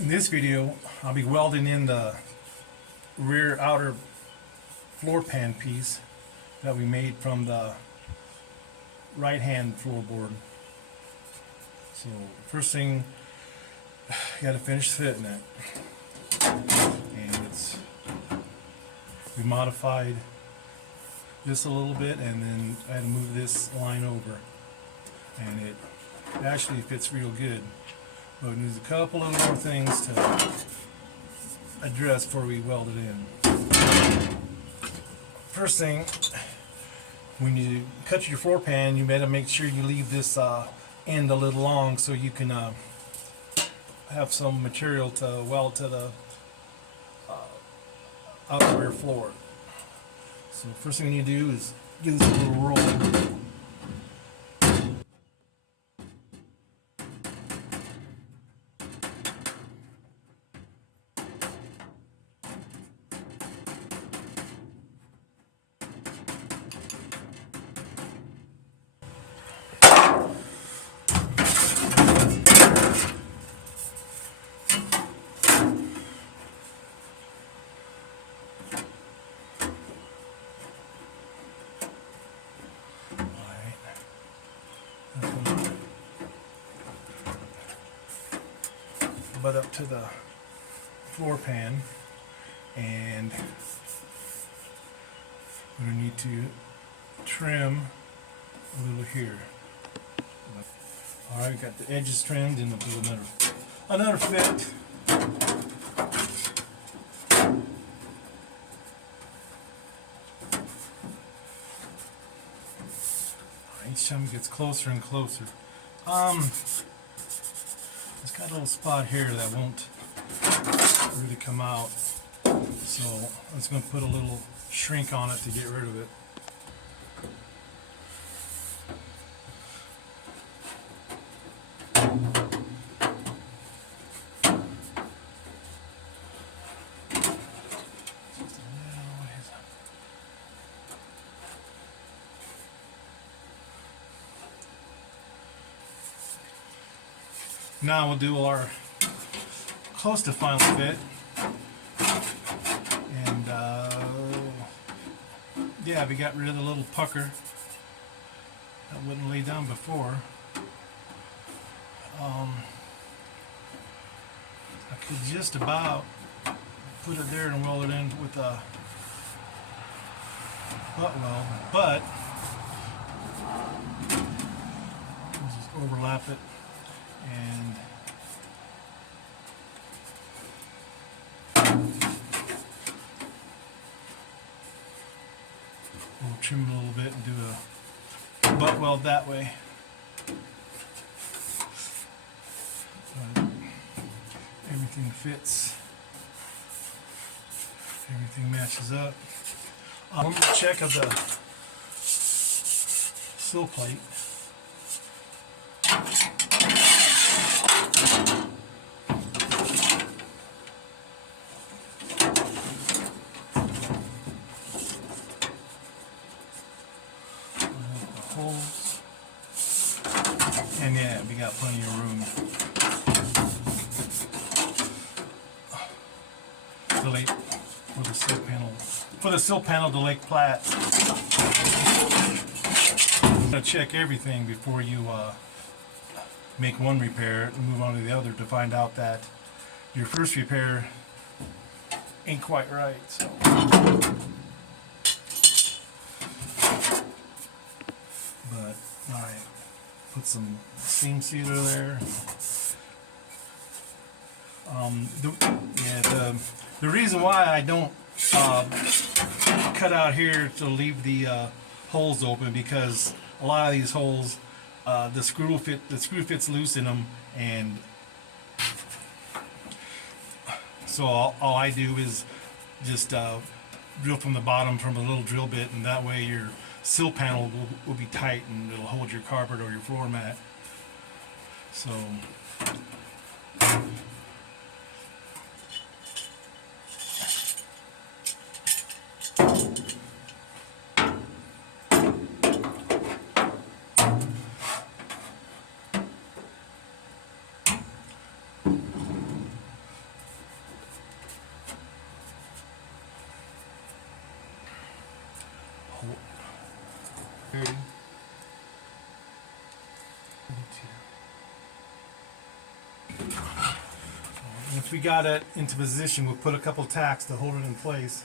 In this video, I'll be welding in the rear outer floor pan piece that we made from the right hand floorboard. So first thing, you got to finish fitting it, and we modified this a little bit, and then I had to move this line over, and it actually fits real good. But there's a couple of more things to address before we weld it in. First thing, when you cut your floor pan, you better make sure you leave this end a little long so you can have some material to weld to the outer rear floor. So first thing you need to do is give this a little roll. Butt up to the floor pan, and we're going to need to trim a little here. Alright, got the edges trimmed, and we'll do another fit. Each time it gets closer and closer. It's got a little spot here that won't really come out, so I'm just going to put a little shrink on it to get rid of it. Now we'll do our close to final fit, and yeah, we got rid of the little pucker that wouldn't lay down before. I could just about put it there and weld it in with a butt weld, but I'll just overlap it. And we'll trim it a little bit and do a butt weld that way. Everything fits. Everything matches up. One more check of the sill plate. Holes. And yeah, we got plenty of room. Delete for the sill panel. For the sill panel, delete plat. You're gonna check everything before you make one repair and move on to the other to find out that your first repair ain't quite right. So. But alright, put some seam sealer there. The reason why I don't cut out here to leave the holes open, because a lot of these holes, the screw fits loose in them, and so all I do is just drill from the bottom from a little drill bit, and that way your sill panel will be tight and it'll hold your carpet or your floor mat. So Once we got it into position, we'll put a couple tacks to hold it in place.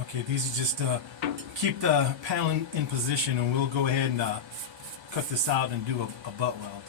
Okay, these are just keep the panel in position, and we'll go ahead and cut this out and do a butt weld.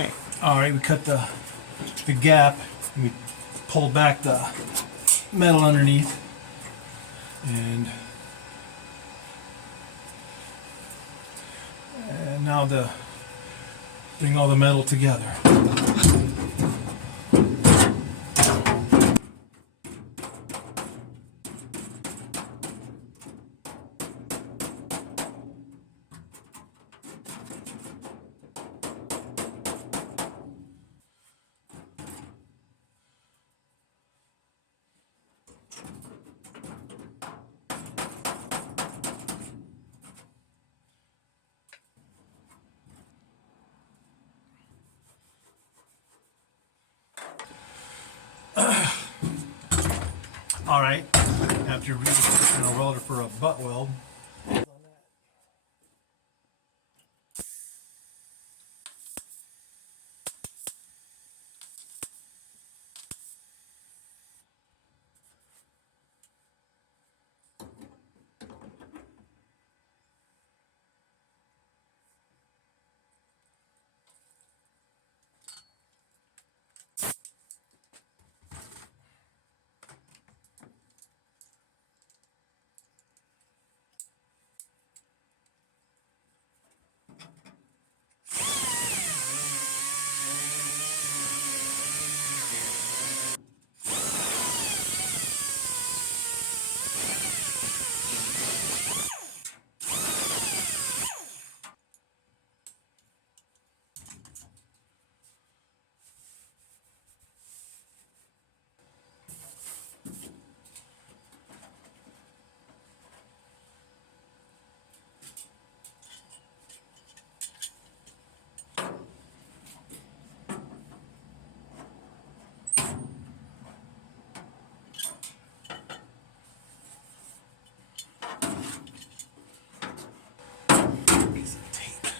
Okay. All right, we cut the gap, and we pulled back the metal underneath, and now to bring all the metal together. All right, after repositioning our welder for a butt weld,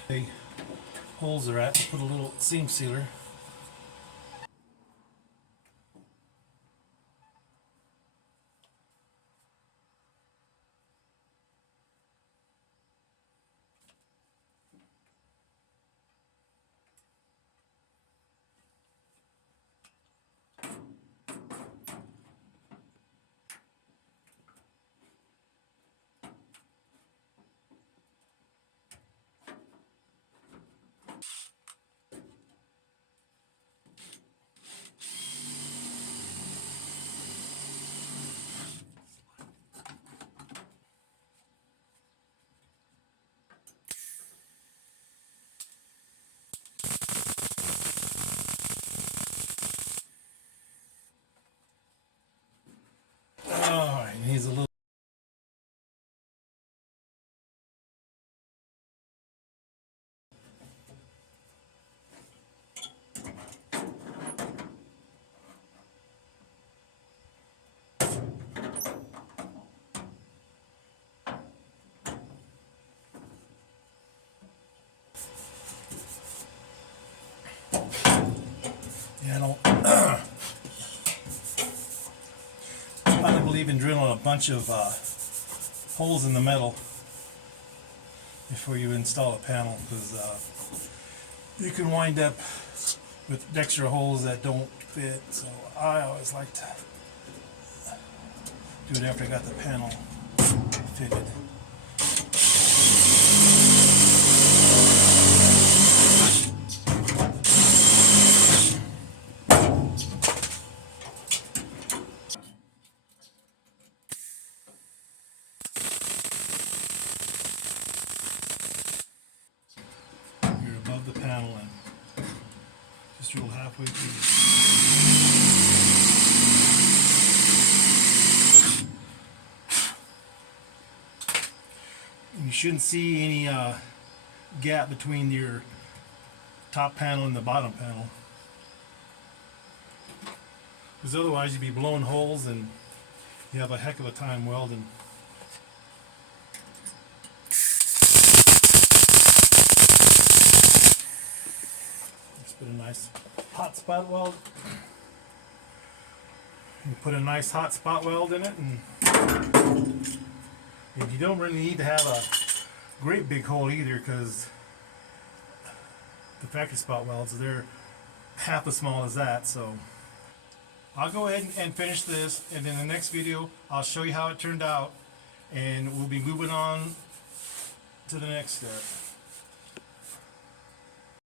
the holes are at, put a little seam sealer. Alright, needs a little. Yeah, I don't. I don't believe in drilling a bunch of holes in the metal before you install a panel, because you can wind up with extra holes that don't fit. So I always like to do it after I got the panel fitted. You're above the panel and just drill halfway through. And you shouldn't see any gap between your top panel and the bottom panel, because otherwise you'd be blowing holes and you have a heck of a time welding. Let's put a nice hot spot weld. You put a nice hot spot weld in it, and you don't really need to have a great big hole either, because the factory spot welds, they're half as small as that. So I'll go ahead and finish this, and in the next video I'll show you how it turned out, and we'll be moving on to the next step.